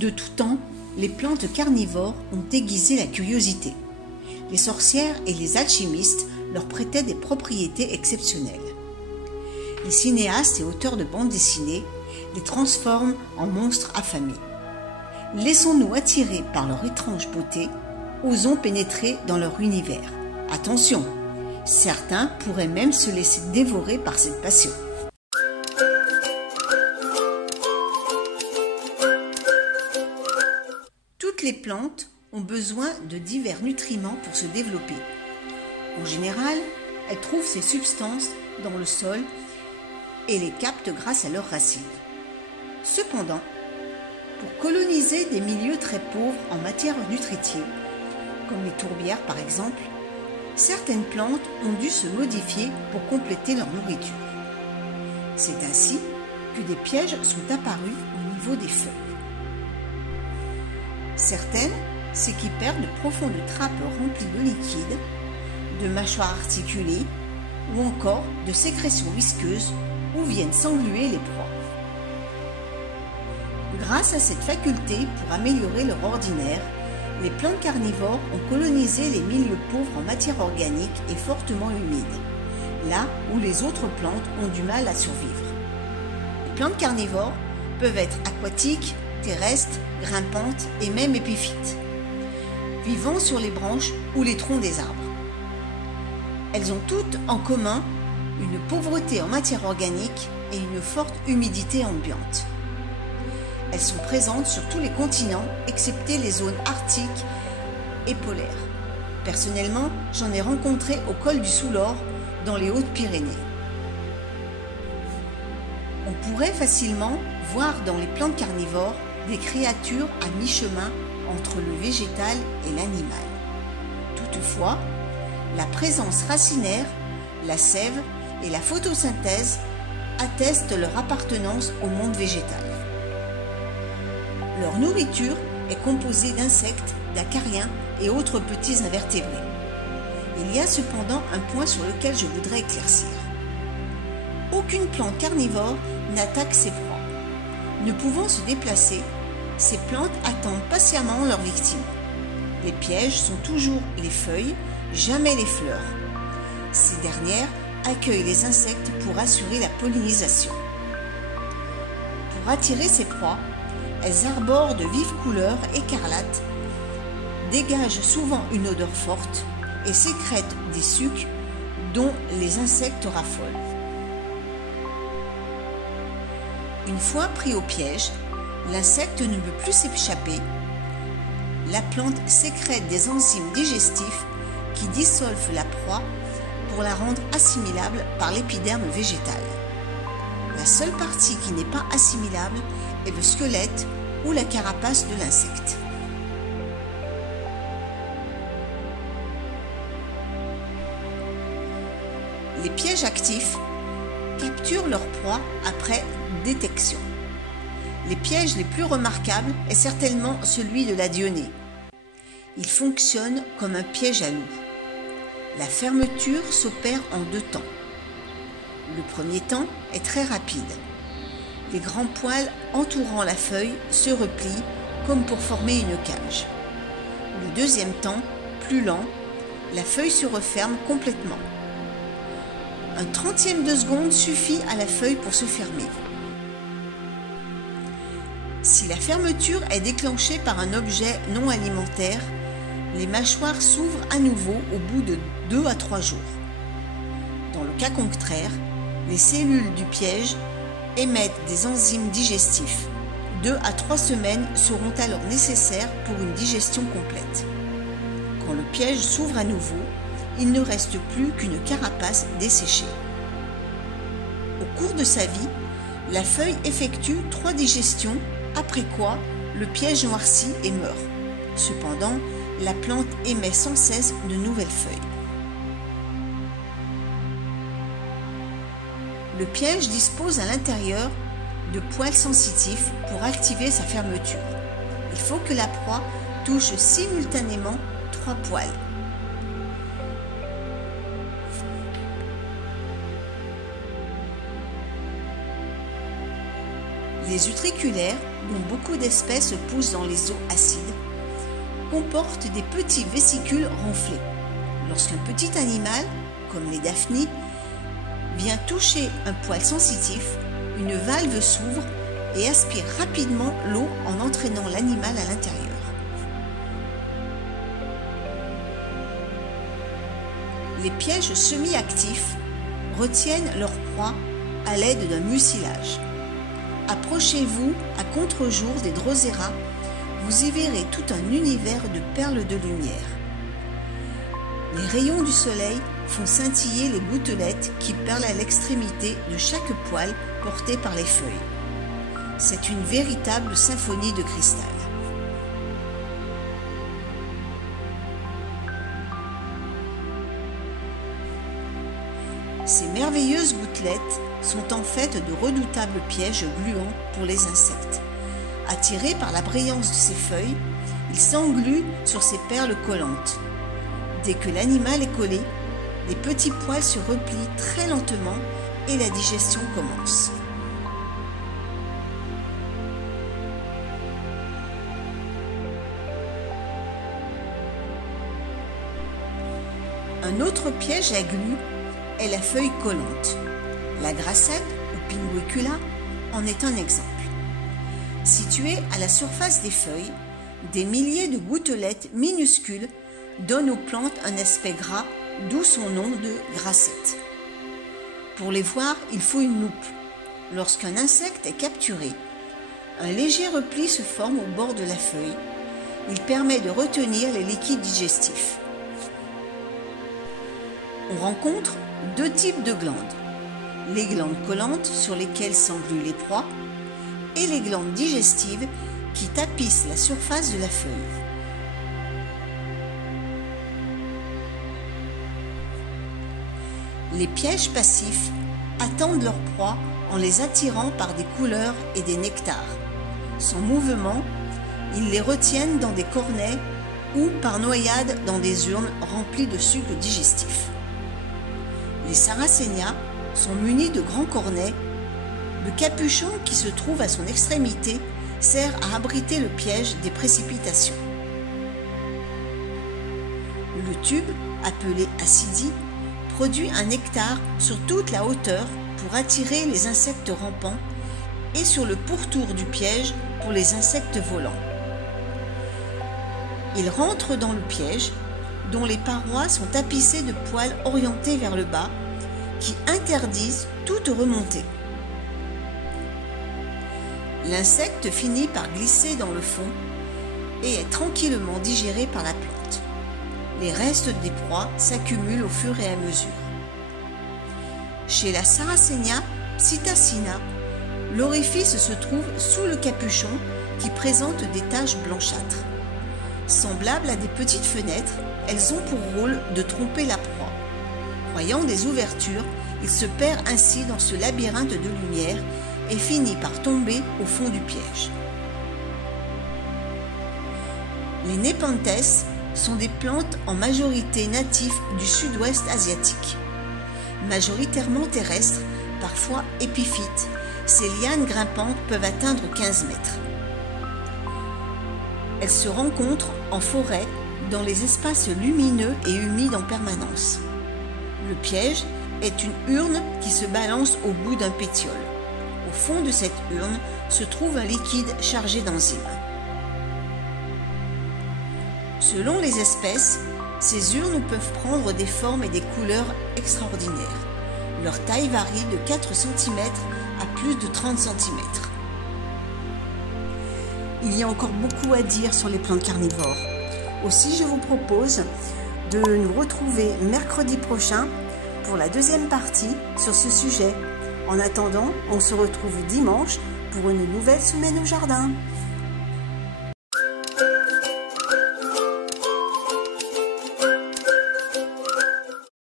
De tout temps, les plantes carnivores ont aiguisé la curiosité. Les sorcières et les alchimistes leur prêtaient des propriétés exceptionnelles. Les cinéastes et auteurs de bandes dessinées les transforment en monstres affamés. Laissons-nous attirer par leur étrange beauté, osons pénétrer dans leur univers. Attention, certains pourraient même se laisser dévorer par cette passion. Toutes les plantes ont besoin de divers nutriments pour se développer. En général, elles trouvent ces substances dans le sol et les captent grâce à leurs racines. Cependant, pour coloniser des milieux très pauvres en matière nutritive, comme les tourbières par exemple, certaines plantes ont dû se modifier pour compléter leur nourriture. C'est ainsi que des pièges sont apparus au niveau des feuilles. Certaines s'équipèrent de profondes trappes remplies de liquide, de mâchoires articulées ou encore de sécrétions visqueuses où viennent s'engluer les proies. Grâce à cette faculté pour améliorer leur ordinaire, les plantes carnivores ont colonisé les milieux pauvres en matière organique et fortement humides, là où les autres plantes ont du mal à survivre. Les plantes carnivores peuvent être aquatiques, terrestres, grimpantes et même épiphytes, vivant sur les branches ou les troncs des arbres. Elles ont toutes en commun une pauvreté en matière organique et une forte humidité ambiante. Elles sont présentes sur tous les continents, excepté les zones arctiques et polaires. Personnellement, j'en ai rencontré au col du Soulor, dans les Hautes-Pyrénées. On pourrait facilement voir dans les plantes carnivores des créatures à mi-chemin entre le végétal et l'animal. Toutefois, la présence racinaire, la sève et la photosynthèse attestent leur appartenance au monde végétal. Leur nourriture est composée d'insectes, d'acariens et autres petits invertébrés. Il y a cependant un point sur lequel je voudrais éclaircir. Aucune plante carnivore n'attaque ses proies. Ne pouvant se déplacer, ces plantes attendent patiemment leurs victimes. Les pièges sont toujours les feuilles, jamais les fleurs. Ces dernières accueillent les insectes pour assurer la pollinisation. Pour attirer ces proies, elles arborent de vives couleurs écarlates, dégagent souvent une odeur forte et sécrètent des sucs dont les insectes raffolent. Une fois pris au piège, l'insecte ne peut plus s'échapper. La plante sécrète des enzymes digestifs qui dissolvent la proie pour la rendre assimilable par l'épiderme végétal. La seule partie qui n'est pas assimilable est le squelette ou la carapace de l'insecte. Les pièges actifs capturent leur proie après détection. Les pièges les plus remarquables est certainement celui de la dionée. Il fonctionne comme un piège à loup. La fermeture s'opère en 2 temps. Le premier temps est très rapide. Les grands poils entourant la feuille se replient comme pour former une cage. Le deuxième temps, plus lent, la feuille se referme complètement. Un 30e de seconde suffit à la feuille pour se fermer. Si la fermeture est déclenchée par un objet non alimentaire, les mâchoires s'ouvrent à nouveau au bout de 2 à 3 jours. Dans le cas contraire, les cellules du piège émettent des enzymes digestifs. 2 à 3 semaines seront alors nécessaires pour une digestion complète. Quand le piège s'ouvre à nouveau, il ne reste plus qu'une carapace desséchée. Au cours de sa vie, la feuille effectue 3 digestions, après quoi le piège noircit et meurt. Cependant, la plante émet sans cesse de nouvelles feuilles. Le piège dispose à l'intérieur de poils sensitifs pour activer sa fermeture. Il faut que la proie touche simultanément 3 poils. Les utriculaires, dont beaucoup d'espèces poussent dans les eaux acides, comportent des petits vésicules renflés. Lorsqu'un petit animal, comme les daphnies, vient toucher un poil sensitif, une valve s'ouvre et aspire rapidement l'eau en entraînant l'animal à l'intérieur. Les pièges semi-actifs retiennent leur proie à l'aide d'un mucilage. Approchez-vous à contre-jour des Drosera, vous y verrez tout un univers de perles de lumière. Les rayons du soleil font scintiller les gouttelettes qui perlent à l'extrémité de chaque poil porté par les feuilles. C'est une véritable symphonie de cristal. Ces merveilleuses gouttelettes sont en fait de redoutables pièges gluants pour les insectes. Attirés par la brillance de ces feuilles, ils s'engluent sur ces perles collantes. Dès que l'animal est collé, les petits poils se replient très lentement et la digestion commence. Un autre piège à glu est la feuille collante. La grassette, ou Pinguicula, en est un exemple. Située à la surface des feuilles, des milliers de gouttelettes minuscules donnent aux plantes un aspect gras, d'où son nom de grassette. Pour les voir, il faut une loupe. Lorsqu'un insecte est capturé, un léger repli se forme au bord de la feuille. Il permet de retenir les liquides digestifs. On rencontre deux types de glandes. Les glandes collantes sur lesquelles s'engluent les proies et les glandes digestives qui tapissent la surface de la feuille. Les pièges passifs attendent leur proie en les attirant par des couleurs et des nectars. Sans mouvement, ils les retiennent dans des cornets ou par noyade dans des urnes remplies de sucre digestif. Les Sarracenia sont munis de grands cornets. Le capuchon qui se trouve à son extrémité sert à abriter le piège des précipitations. Le tube, appelé acidie, produit un nectar sur toute la hauteur pour attirer les insectes rampants et sur le pourtour du piège pour les insectes volants. Il rentre dans le piège, dont les parois sont tapissées de poils orientés vers le bas, qui interdisent toute remontée. L'insecte finit par glisser dans le fond et est tranquillement digéré par la plante. Les restes des proies s'accumulent au fur et à mesure. Chez la Sarracenia psittacina, l'orifice se trouve sous le capuchon qui présente des taches blanchâtres. Semblables à des petites fenêtres, elles ont pour rôle de tromper la proie. Croyant des ouvertures, il se perd ainsi dans ce labyrinthe de lumière et finit par tomber au fond du piège. Les Nepenthes sont des plantes en majorité natives du sud-ouest asiatique. Majoritairement terrestres, parfois épiphytes, ces lianes grimpantes peuvent atteindre 15 mètres. Elles se rencontrent en forêt, dans les espaces lumineux et humides en permanence. Le piège est une urne qui se balance au bout d'un pétiole. Au fond de cette urne se trouve un liquide chargé d'enzymes. Selon les espèces, ces urnes peuvent prendre des formes et des couleurs extraordinaires. Leur taille varie de 4 cm à plus de 30 cm. Il y a encore beaucoup à dire sur les plantes carnivores. Aussi, je vous propose de nous retrouver mercredi prochain pour la deuxième partie sur ce sujet. En attendant, on se retrouve dimanche pour une nouvelle semaine au jardin.